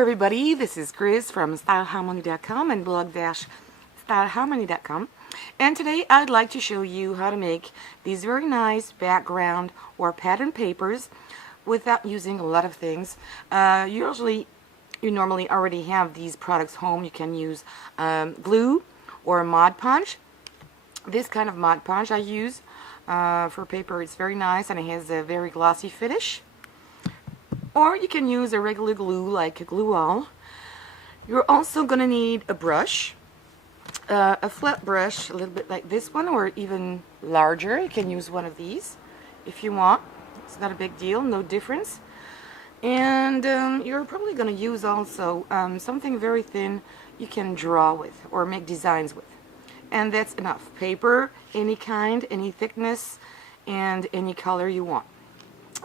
everybody, this is Chris from Stylharmony.com and blog-stylharmony.com, and today I'd like to show you how to make these very nice background or pattern papers without using a lot of things. You normally already have these products home. You can use glue or Mod Podge. This kind of Mod Podge I use for paper. It's very nice and it has a very glossy finish. Or you can use a regular glue like a glue all. You're also going to need a brush, a flat brush, a little bit like this one, or even larger. You can use one of these if you want. It's not a big deal, no difference. And you're probably going to use also something very thin you can draw with or make designs with. And that's enough. Paper, any kind, any thickness, and any color you want.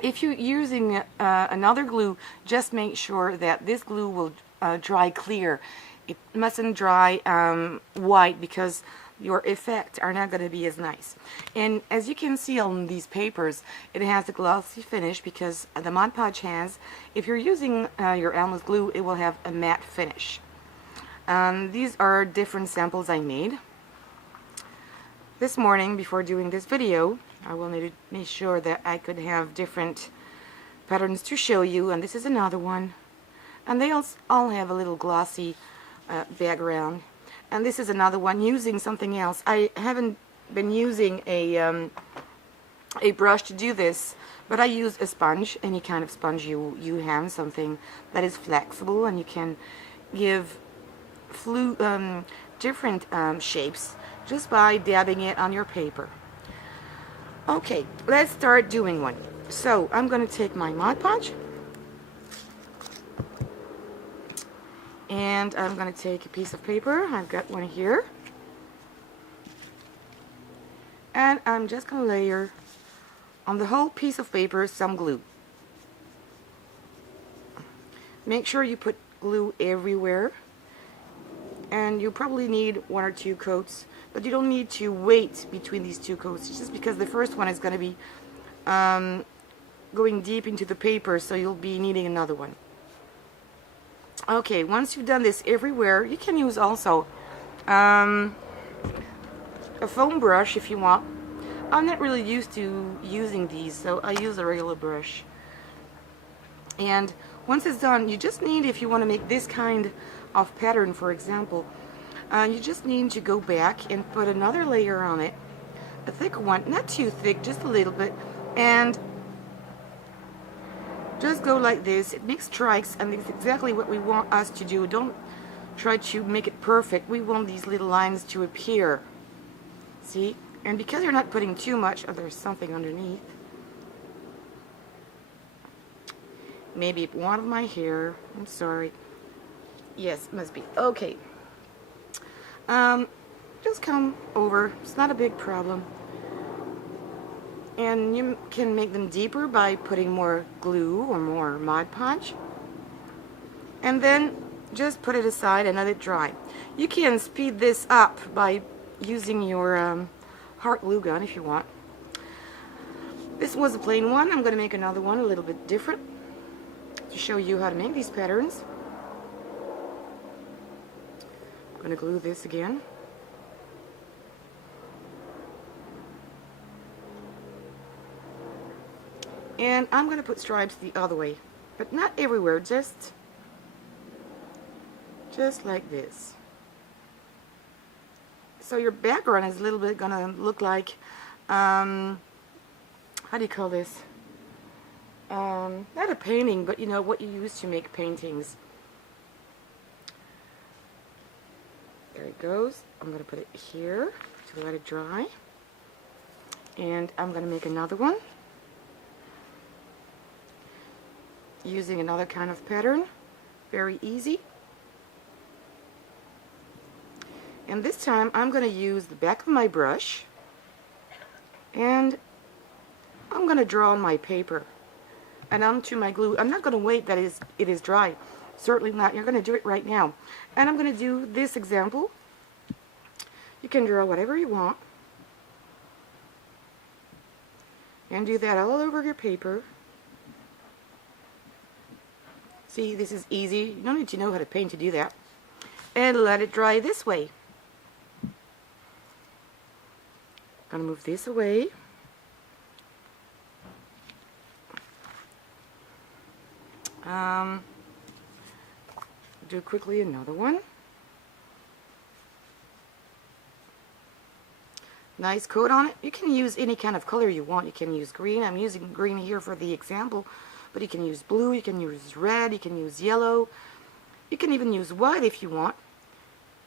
If you're using another glue, just make sure that this glue will dry clear. It mustn't dry white because your effects are not going to be as nice. And as you can see on these papers, it has a glossy finish because the Mod Podge has. If you're using your Elmer's glue, it will have a matte finish. These are different samples I made. This morning, before doing this video, I will need to make sure that I could have different patterns to show you, and this is another one. And they all have a little glossy background. And this is another one using something else. I haven't been using a brush to do this, but I use a sponge, any kind of sponge you have, something that is flexible and you can give different shapes just by dabbing it on your paper. Okay, let's start doing one. So I'm going to take my Mod Podge and I'm going to take a piece of paper. I've got one here, and I'm just going to layer on the whole piece of paper some glue. Make sure you put glue everywhere, and you probably need one or two coats, but you don't need to wait between these two coats, just because the first one is going to be going deep into the paper, so you'll be needing another one. Okay, once you've done this everywhere, you can use also a foam brush if you want. I'm not really used to using these, so I use a regular brush. And once it's done, you just need, if you want to make this kind of pattern, for example, you just need to go back and put another layer on it, a thicker one, not too thick, just a little bit, and just go like this. It makes strikes, and it's exactly what we want us to do. Don't try to make it perfect. We want these little lines to appear. See? And because you're not putting too much, oh, there's something underneath. Maybe one of my hair. I'm sorry. Yes, must be. Okay. Just come over. It's not a big problem. And you can make them deeper by putting more glue or more Mod Podge. And then just put it aside and let it dry. You can speed this up by using your heart glue gun if you want. This was a plain one. I'm going to make another one a little bit different to show you how to make these patterns. I'm going to glue this again. And I'm going to put stripes the other way, but not everywhere, just like this. So your background is a little bit going to look like, how do you call this? Not a painting, but you know what you use to make paintings. There it goes. I'm going to put it here to let it dry. And I'm going to make another one using another kind of pattern. Very easy. And this time I'm going to use the back of my brush and I'm going to draw on my paper and onto my glue. I'm not going to wait that it is dry. Certainly not. You're going to do it right now. And I'm going to do this example. You can draw whatever you want and do that all over your paper. See, this is easy. You don't need to know how to paint to do that. And let it dry this way. Gonna move this away. Do quickly another one. Nice coat on it. You can use any kind of color you want. You can use green. I'm using green here for the example, but you can use blue, you can use red, you can use yellow. You can even use white if you want,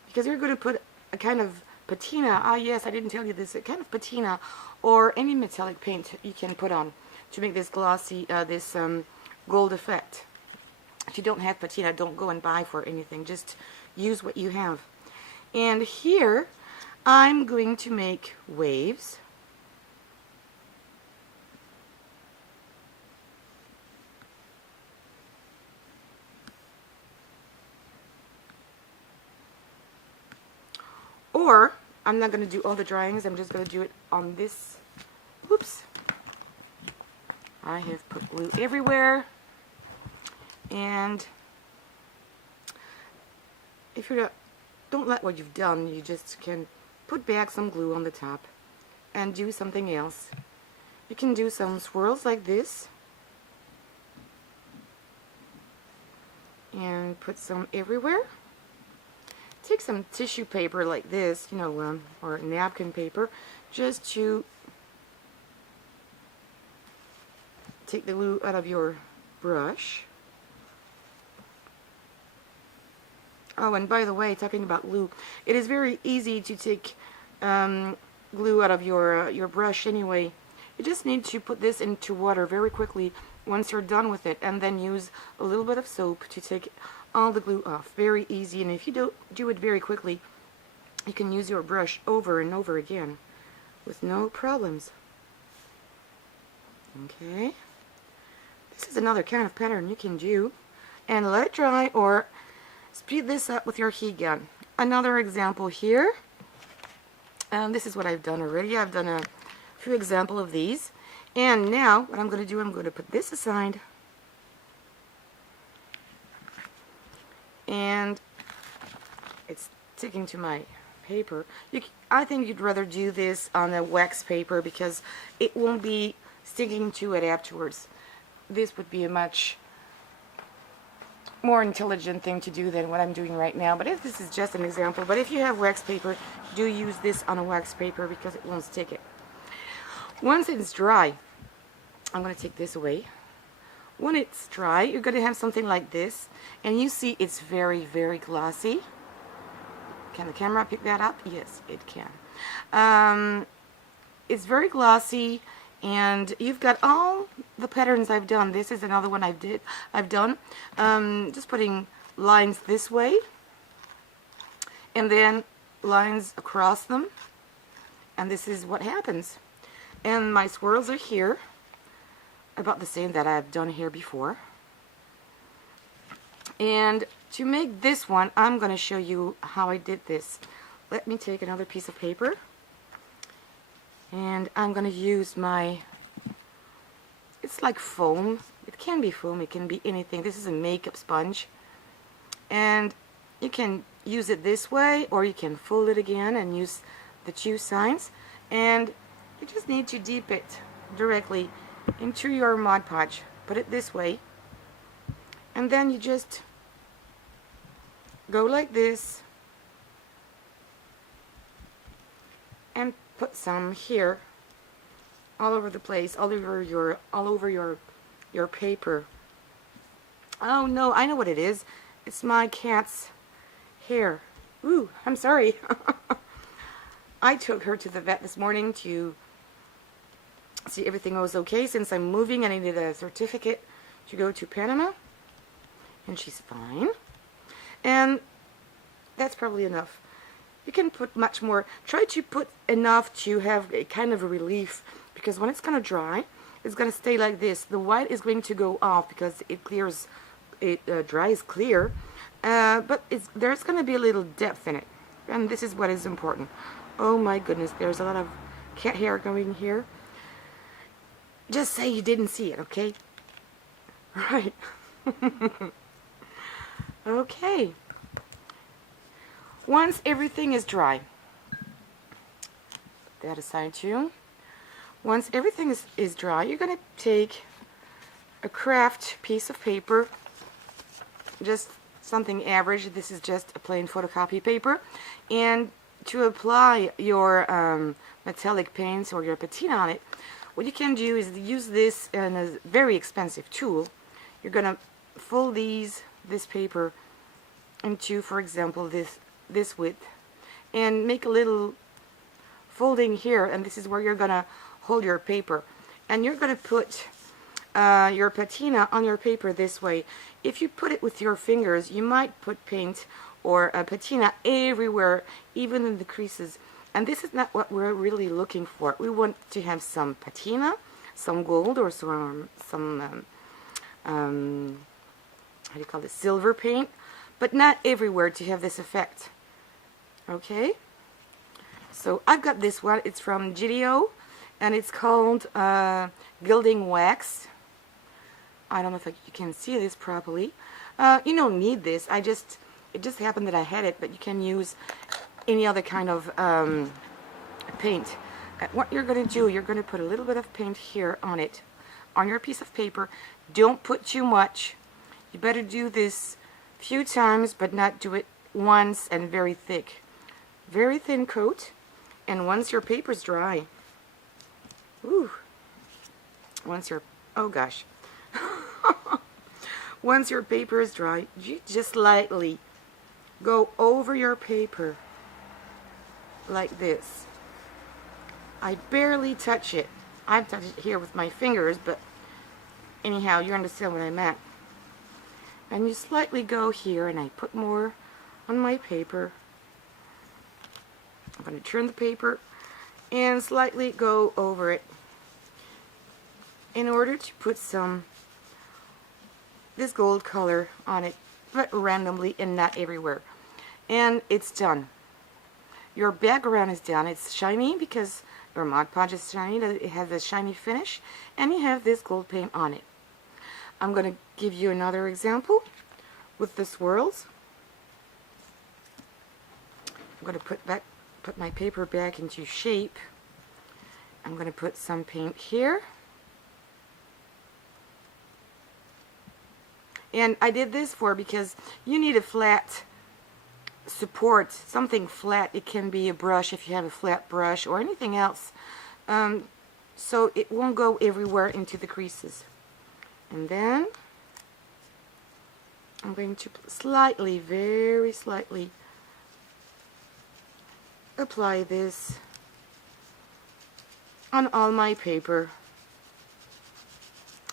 because you're going to put a kind of patina. Ah, yes, I didn't tell you this. A kind of patina or any metallic paint you can put on to make this glossy, gold effect. If you don't have patina, don't go and buy for anything. Just use what you have. And here, I'm going to make waves. Or, I'm not going to do all the drawings, I'm just going to do it on this. Oops. I have put glue everywhere. And if you don't like what you've done, you just can put back some glue on the top and do something else. You can do some swirls like this and put some everywhere. Take some tissue paper like this, you know, or napkin paper, just to take the glue out of your brush. Oh, and by the way, talking about glue, it is very easy to take glue out of your brush anyway. You just need to put this into water very quickly once you're done with it, and then use a little bit of soap to take all the glue off. Very easy, and if you don't do it very quickly, you can use your brush over and over again with no problems. Okay, this is another kind of pattern you can do, and let it dry or speed this up with your heat gun. Another example here. This is what I've done already. I've done a few examples of these. And now, what I'm going to do, I'm going to put this aside. And it's sticking to my paper. I think you'd rather do this on a wax paper because it won't be sticking to it afterwards. This would be a much more intelligent thing to do than what I'm doing right now, but if this is just an example. But if you have wax paper, do use this on a wax paper because it won't stick it. Once it's dry, I'm going to take this away. When it's dry, you're going to have something like this, and you see it's very, very glossy. Can the camera pick that up? Yes, it can. It's very glossy, and you've got all the patterns I've done. This is another one I've done. Just putting lines this way, and then lines across them, and this is what happens. And my swirls are here, about the same that I've done here before. And to make this one, I'm going to show you how I did this. Let me take another piece of paper, and I'm going to use my, it's like foam. It can be foam, it can be anything. This is a makeup sponge, and you can use it this way, or you can fold it again and use the two signs, and you just need to dip it directly into your Mod Podge. Put it this way, and then you just go like this and put some here, all over the place, all over your paper. Oh no, I know what it is. It's my cat's hair. Ooh, I'm sorry. I took her to the vet this morning to see everything was okay. Since I'm moving, I needed a certificate to go to Panama, and she's fine. And that's probably enough. You can put much more. Try to put enough to have a kind of a relief, because when it's going to dry, it's going to stay like this. The white is going to go off because it clears, it dries clear, but there's going to be a little depth in it, and this is what is important. Oh my goodness, there's a lot of cat hair going here. Just say you didn't see it, okay? Right. Okay. Once everything is dry, put that aside too. Once everything is dry, you're going to take a craft piece of paper, just something average. This is just a plain photocopy paper. And to apply your metallic paints or your patina on it, what you can do is use this in a very expensive tool. You're going to fold this paper into, for example, this width, and make a little folding here, and this is where you're going to hold your paper. And you're going to put your patina on your paper this way. If you put it with your fingers, you might put paint or patina everywhere, even in the creases. And this is not what we're really looking for. We want to have some patina, some gold, or some how do you call this, silver paint, but not everywhere to have this effect. Okay? So I've got this one. It's from GDO, and it's called Gilding Wax. I don't know if you can see this properly. You don't need this. It just happened that I had it, but you can use any other kind of paint. What you're going to do, you're going to put a little bit of paint here on it, on your piece of paper. Don't put too much. You better do this a few times, but not do it once and very thick. Very thin coat, and once your paper's dry, oh gosh, once your paper is dry, you just lightly go over your paper like this. I barely touch it. I've touched it here with my fingers, but anyhow, you understand what I meant. And you slightly go here, and I put more on my paper. I'm going to turn the paper and slightly go over it in order to put this gold color on it, but randomly and not everywhere. And it's done. Your background is done. It's shiny because your Mod Podge is shiny. It has a shiny finish, and you have this gold paint on it. I'm going to give you another example with the swirls. I'm going to put my paper back into shape. I'm going to put some paint here. And I did this because you need a flat support, something flat. It can be a brush if you have a flat brush or anything else, so it won't go everywhere into the creases. And then I'm going to slightly, very slightly apply this on all my paper,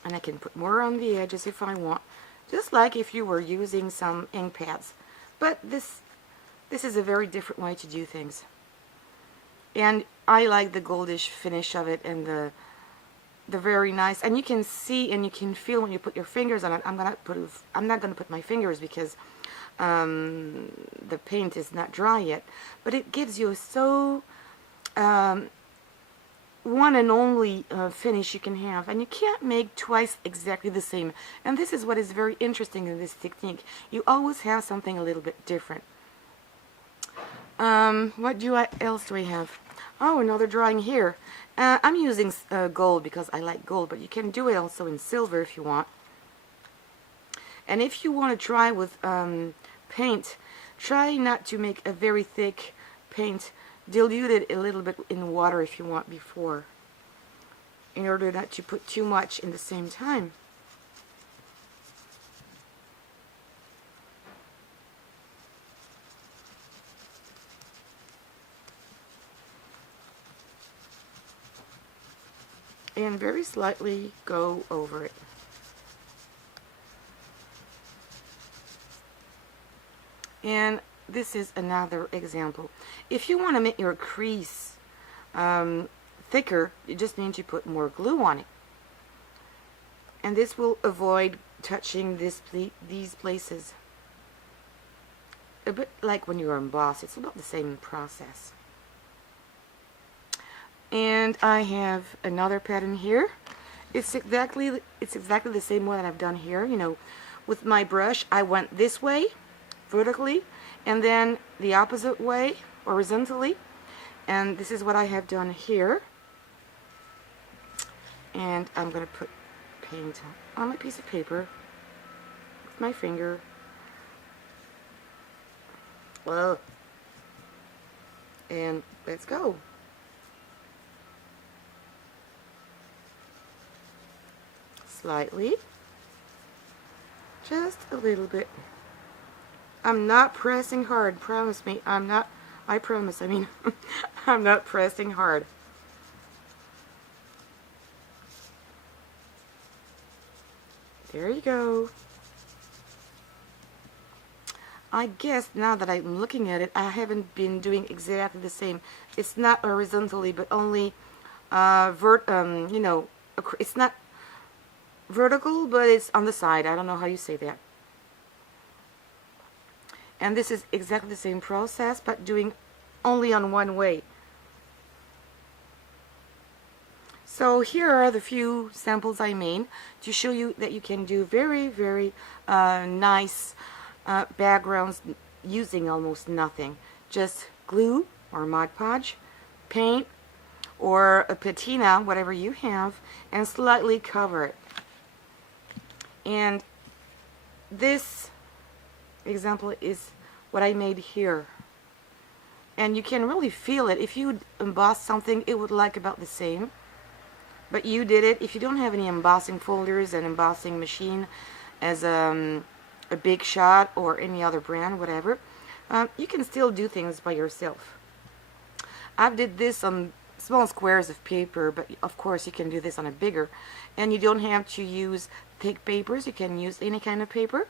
and I can put more on the edges if I want, just like if you were using some ink pads. But this is a very different way to do things, and I like the goldish finish of it, and the very nice, and you can see and you can feel when you put your fingers on it. I'm not gonna put my fingers because the paint is not dry yet, but it gives you so one and only finish you can have, and you can't make twice exactly the same. And this is what is very interesting in this technique. You always have something a little bit different. What else do I have? Oh, another drawing here. I'm using gold because I like gold, but you can do it also in silver if you want. And if you want to try with paint, try not to make a very thick paint. Dilute it a little bit in water if you want before, in order not to put too much in the same time. And very slightly go over it. And this is another example. If you want to make your crease thicker, you just need to put more glue on it. And this will avoid touching these places. A bit like when you emboss, it's about the same process. And I have another pattern here. It's exactly the same one that I've done here, you know, with my brush, I went this way, vertically, and then the opposite way, horizontally. And this is what I have done here. And I'm going to put paint on my piece of paper with my finger. Well, and let's go. Slightly. Just a little bit. I'm not pressing hard, promise me. I'm not pressing hard. There you go. I guess now that I'm looking at it, I haven't been doing exactly the same. It's not horizontally, but only you know, it's not vertical, but it's on the side. I don't know how you say that. And this is exactly the same process, but doing only on one way. So here are the few samples I made to show you that you can do very, very nice backgrounds using almost nothing. Just glue or Mod Podge, paint, or a patina, whatever you have, and slightly cover it. And this example is what I made here. And you can really feel it. If you emboss something, it would look about the same. But you did it. If you don't have any embossing folders and embossing machine as a Big Shot or any other brand, whatever, you can still do things by yourself. I did this on small squares of paper, but of course you can do this on a bigger. And you don't have to use thick papers. You can use any kind of paper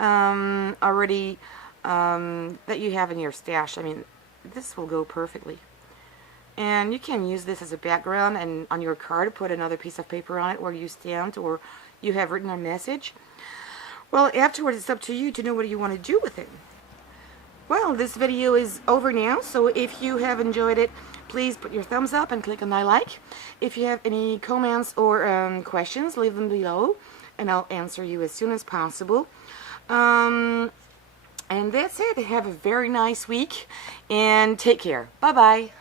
already that you have in your stash. I mean, this will go perfectly. And you can use this as a background, and on your card put another piece of paper on it where you stamped or you have written a message. Well, afterwards it's up to you to know what you want to do with it. Well, this video is over now, so if you have enjoyed it, please put your thumbs up and click on I like. If you have any comments or questions, leave them below and I'll answer you as soon as possible. And that's it. Have a very nice week and take care. Bye-bye.